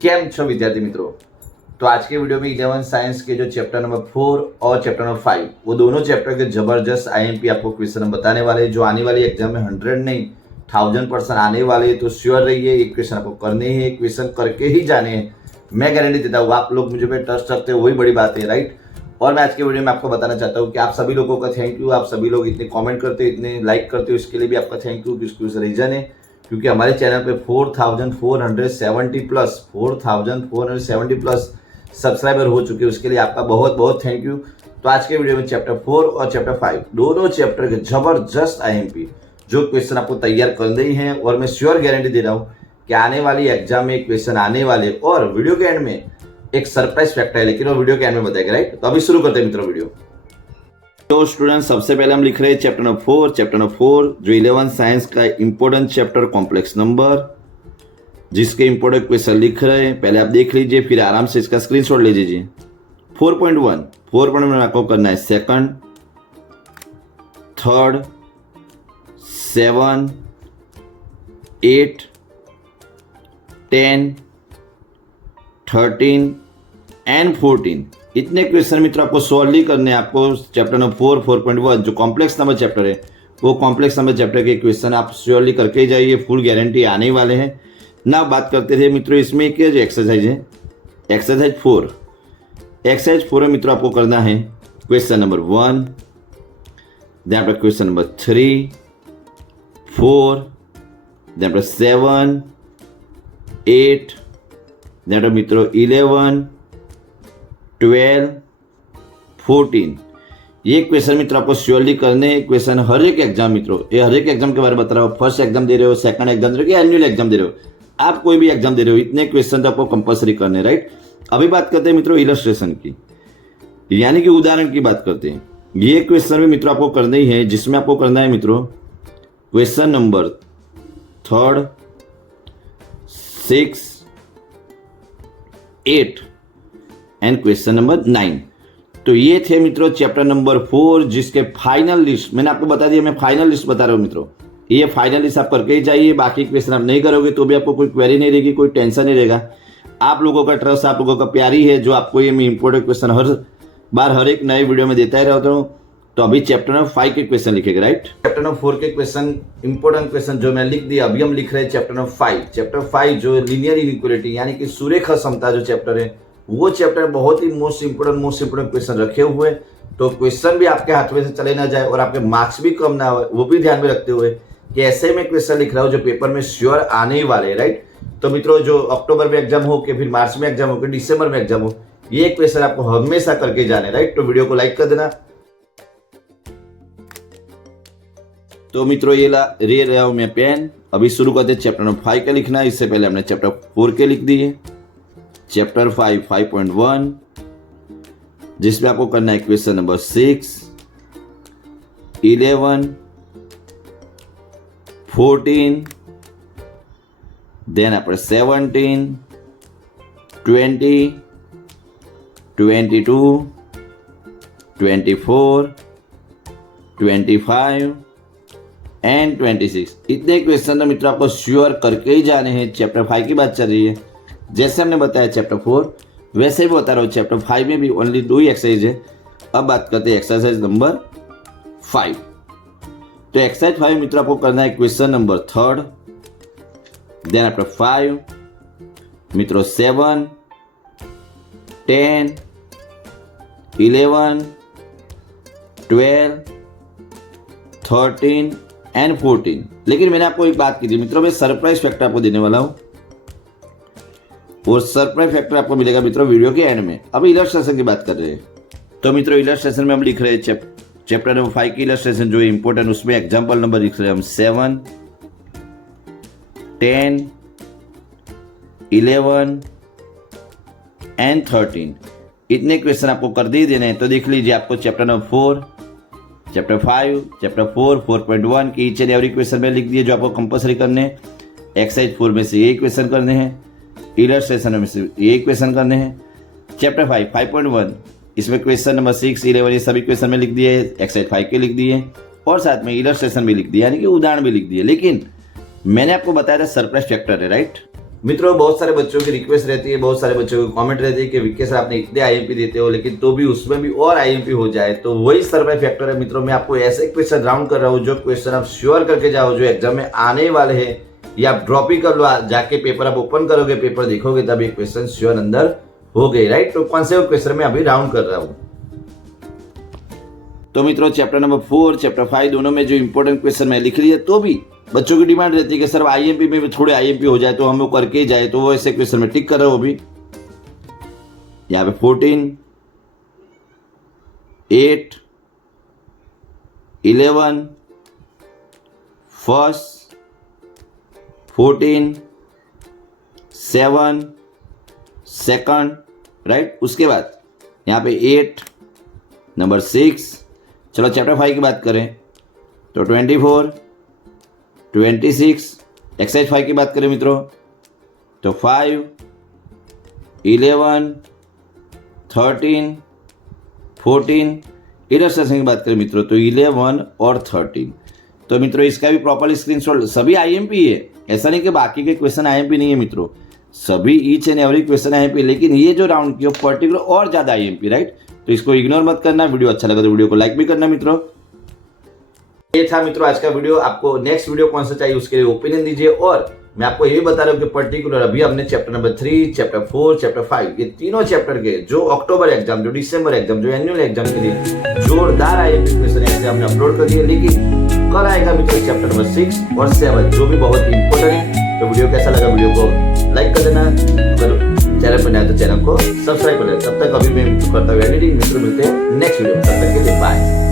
केम छो विद्यार्थी मित्रों। तो आज के वीडियो में 11 साइंस के जो चैप्टर नंबर 4 और चैप्टर नंबर 5 वो दोनों चैप्टर के जबरदस्त आईएमपी आपको क्वेश्चन हम बताने वाले हैं, जो आने वाली एग्जाम में 100 नहीं 1000% आने वाले। तो श्योर रहिए, एक क्वेश्चन आपको करने हैं, क्वेश्चन करके ही जाने हैं। मैं गारंटी देता हूँ, आप लोग मुझे पे ट्रस्ट रखते हो, वही बड़ी बात है, राइट। और मैं आज के वीडियो में आपको बताना चाहता हूँ कि आप सभी लोगों का थैंक यू। आप सभी लोग इतने कमेंट करते हो, इतने लाइक करते हो, इसके लिए भी आपका थैंक यू। इसका रीजन है क्योंकि हमारे चैनल पे 4470 प्लस सब्सक्राइबर हो चुके हैं, उसके लिए आपका बहुत बहुत थैंक यू। तो आज के वीडियो में चैप्टर 4 और चैप्टर 5 दोनों चैप्टर के जबरदस्त आईएमपी जो क्वेश्चन आपको तैयार कर रही हैं, और मैं श्योर गारंटी दे रहा हूँ कि आने वाली एग्जाम में क्वेश्चन आने वाले, और वीडियो के एंड में एक सरप्राइज फैक्टर है, लेकिन वो वीडियो के एंड में बताएगा, राइट। तो अभी शुरू करते हैं मित्रों वीडियो। तो स्टूडेंट, सबसे पहले हम लिख रहे हैं चैप्टर नंबर 4 जो 11 साइंस का इंपॉर्टेंट चैप्टर कॉम्प्लेक्स नंबर, जिसके इंपॉर्टेंट क्वेश्चन लिख रहे हैं। पहले आप देख लीजिए, फिर आराम से इसका स्क्रीनशॉट ले लीजिए। 4.1 में आपको करना है सेकंड, थर्ड, 7, 8, 10, 13 एंड 14 इतने क्वेश्चन मित्रों आपको सॉल्व करने हैं। आपको चैप्टर नंबर 4.1 जो कॉम्प्लेक्स नंबर चैप्टर है, वो कॉम्प्लेक्स नंबर चैप्टर के क्वेश्चन आप श्योरली करके जाइए, फुल गारंटी आने वाले हैं ना। बात करते थे मित्रों, इसमें क्या जो एक्सरसाइज है, एक्सरसाइज 4 में मित्रों आपको करना है क्वेश्चन नंबर 1, देन आपका क्वेश्चन नंबर 3, 4, देन आपका 7, 8, देन आपका मित्रों 11, 12, 14 ये क्वेश्चन मित्रों आपको श्योरली करने हैं। क्वेश्चन हर एक एग्जाम मित्रों, ये हर एक एग्जाम के बारे में बता रहा हूँ। फर्स्ट एग्जाम दे रहे हो, सेकंड एग्जाम दे रहे हो, एनुअल एग्जाम दे रहे हो, आप कोई भी एग्जाम दे रहे हो, इतने क्वेश्चन तो आपको कंपलसरी करने, राइट। अभी बात करते हैं मित्रों इलस्ट्रेशन की, यानी कि उदाहरण की बात करते हैं। ये क्वेश्चन भी मित्रों आपको करना ही है, जिसमें आपको करना है मित्रों question number 3, 6, 8 and question number 9। तो ये थे मित्रों चैप्टर नंबर 4, जिसके फाइनल लिस्ट मैंने आपको बता दिया। मैं फाइनल लिस्ट बता रहा हूँ मित्रों, ये फाइनल लिस्ट आप करके ही जाइए। बाकी क्वेश्चन आप नहीं करोगे तो भी आपको कोई क्वेरी नहीं रहेगी, कोई टेंशन नहीं रहेगा। आप लोगों का ट्रस्ट, आप लोगों का प्यार ही है जो आपको ये इंपॉर्टेंट क्वेश्चन हर बार हर एक नए वीडियो में देता ही रहता हूँ। तो अभी चैप्टर नंबर 5 के क्वेश्चन लिखेगा, राइट। चैप्टर नंबर 4 के क्वेश्चन, इंपॉर्टेंट क्वेश्चन जो मैं लिख दिया, अभी हम लिख रहे हैं चैप्टर नंबर 5। चैप्टर 5 जो लीनियर इनइक्वालिटी यानी कि सुरेखा समता जो चैप्टर है, वो चैप्टर बहुत ही मोस्ट इंपोर्टेंट क्वेश्चन रखे हुए। तो क्वेश्चन भी आपके हाथ में से चले ना जाए और आपके मार्क्स भी कम ना हो, वो भी ध्यान में रखते हुए कि ऐसे में क्वेश्चन लिख रहा हूँ जो पेपर में श्योर आने ही वाले, राइट। तो मित्रों, जो अक्टूबर में एग्जाम हो, कि फिर मार्च में एग्जाम हो, कि दिसंबर में एग्जाम हो, ये क्वेश्चन आपको हमेशा करके जाने, राइट। तो वीडियो को लाइक कर देना। तो मित्रों, ये ले रहा हूं मैं पेन। अभी शुरू करते चैप्टर नंबर 5 का लिखना है। इससे पहले हमने चैप्टर 4 के लिख दिए। चैप्टर 5.1 जिसमें आपको करना है क्वेश्चन नंबर 6, 11, 14, देन आपका 17, 20, 22, 24, 25 एंड 26 इतने क्वेश्चन तो मित्रों आपको श्योर करके ही जाने हैं। चैप्टर 5 की बात चल रही है, जैसे हमने बताया चैप्टर 4 वैसे ही बता रहा हूँ। चैप्टर 5 में भी ओनली 2 ही एक्सरसाइज है। अब बात करते हैं एक्सरसाइज नंबर 5। तो एक्सरसाइज 5 मित्रों आपको करना है क्वेश्चन नंबर 3, देन आफ्टर 5 मित्रों 7, 10, 11, 12, 13 एंड 14। लेकिन मैंने आपको एक बात की थी मित्रों, मैं सरप्राइज फैक्टर आपको देने वाला हूं, और सरप्राइज फैक्टर आपको मिलेगा मित्रों वीडियो के एंड में। अभी इलस्ट्रेशन की बात कर रहे हैं। तो मित्रों, इलस्ट्रेशन में हम लिख रहे हैं चैप्टर नंबर 5 की इलस्ट्रेशन जो इंपॉर्टेंट, उसमें एग्जाम्पल नंबर लिख रहे हैं हम 7, 10, 11 एंड 13 इतने क्वेश्चन आपको कर दे देने हैं। तो देख लीजिए, आपको चैप्टर नंबर 4, चैप्टर 5, चैप्टर 4, 4.1 की ईच एंड एवरी क्वेश्चन में लिख दिए जो आपको कंपलसरी करने हैं। एक्सरसाइज 4 में से यही क्वेश्चन करने हैं, इलस्ट्रेशन में से यही क्वेश्चन करने हैं। चैप्टर 5.1 इसमें क्वेश्चन नंबर 6, 11 ये सभी क्वेश्चन में लिख दिए, एक्सरसाइज 5 के लिख दिए, और साथ में इलस्ट्रेशन भी लिख दिया, यानी कि उदाहरण भी लिख दिए। लेकिन मैंने आपको बताया था सरप्राइज फैक्टर है, राइट। मित्रों बहुत सारे बच्चों की रिक्वेस्ट रहती है, बहुत सारे बच्चों की कमेंट रहती है कि विक्की सर आपने इतने आईएमपी देते हो लेकिन तो भी उसमें भी और आईएमपी हो जाए, तो वही सर्वाइव फैक्टर है मित्रों। मैं आपको ऐसे क्वेश्चन राउंड कर रहा हूँ जो क्वेश्चन आप श्योर करके जाओ, जो एग्जाम में आने वाले हैं, या आप ड्रॉप ही कर लो, जाके पेपर आप ओपन करोगे, पेपर देखोगे तब ये क्वेश्चन श्योर अंदर हो गए, राइट। तो कौन से क्वेश्चन में अभी राउंड कर रहा हूँ। तो मित्रों चैप्टर नंबर 4, चैप्टर 5 दोनों में जो इंपॉर्टेंट क्वेश्चन मैं लिख रही है, तो भी बच्चों की डिमांड रहती है कि सर आईएमपी में भी थोड़े आईएमपी हो जाए तो हम लोग करके जाए, तो वो ऐसे क्वेश्चन में टिक कर रहा हूं। अभी यहाँ पे 14, 8, 11, फर्स्ट, 14, 7, सेकंड, राइट। उसके बाद यहाँ पे 8, नंबर 6। चलो चैप्टर 5 की बात करें तो 24, 26, एक्सरसाइज 5 की बात करें मित्रों तो 5, 11, 13, 14, इलस्ट्रेशन की बात करें मित्रों तो 11 और 13। तो मित्रों इसका भी प्रॉपरली स्क्रीनशॉट, सभी आईएमपी है, ऐसा नहीं कि बाकी के क्वेश्चन आईएमपी नहीं है मित्रों, सभी each and every question IMP, लेकिन ये जो राउंड की पर्टिकुलर और ज्यादा आईएमपी, राइट। तो इसको इग्नोर मत करना। वीडियो अच्छा लगा तो वीडियो को लाइक भी करना मित्रों। ये था मित्रों आज का वीडियो। आपको नेक्स्ट वीडियो कौन सा चाहिए उसके लिए ओपिनियन दीजिए। और मैं आपको ये बता रहा हूँ कि पर्टिकुलर अभी हमने चैप्टर नंबर 3, चैप्टर 4, चैप्टर 5 ये तीनों चैप्टर के जो अक्टूबर एग्जाम, जो दिसंबर एग्जाम, जो एनुअल एग्जाम के लिए जोरदार आईएमपी क्वेश्चन ऐसे हमने अपलोड कर दिए। लेकिन कल आएगा मित्रों चैप्टर नंबर 6 और 7 जो भी बहुत इंपॉर्टेंट है। तो वीडियो कैसा लगा, वीडियो को लाइक कर देना, अगर चैनल पर नया तो चैनल को सब्सक्राइब कर देना। तब तक अभी मैं करता हूँ एडिटिंग। मित्रों मिलते हैं नेक्स्ट वीडियो, तब तक के लिए बाय।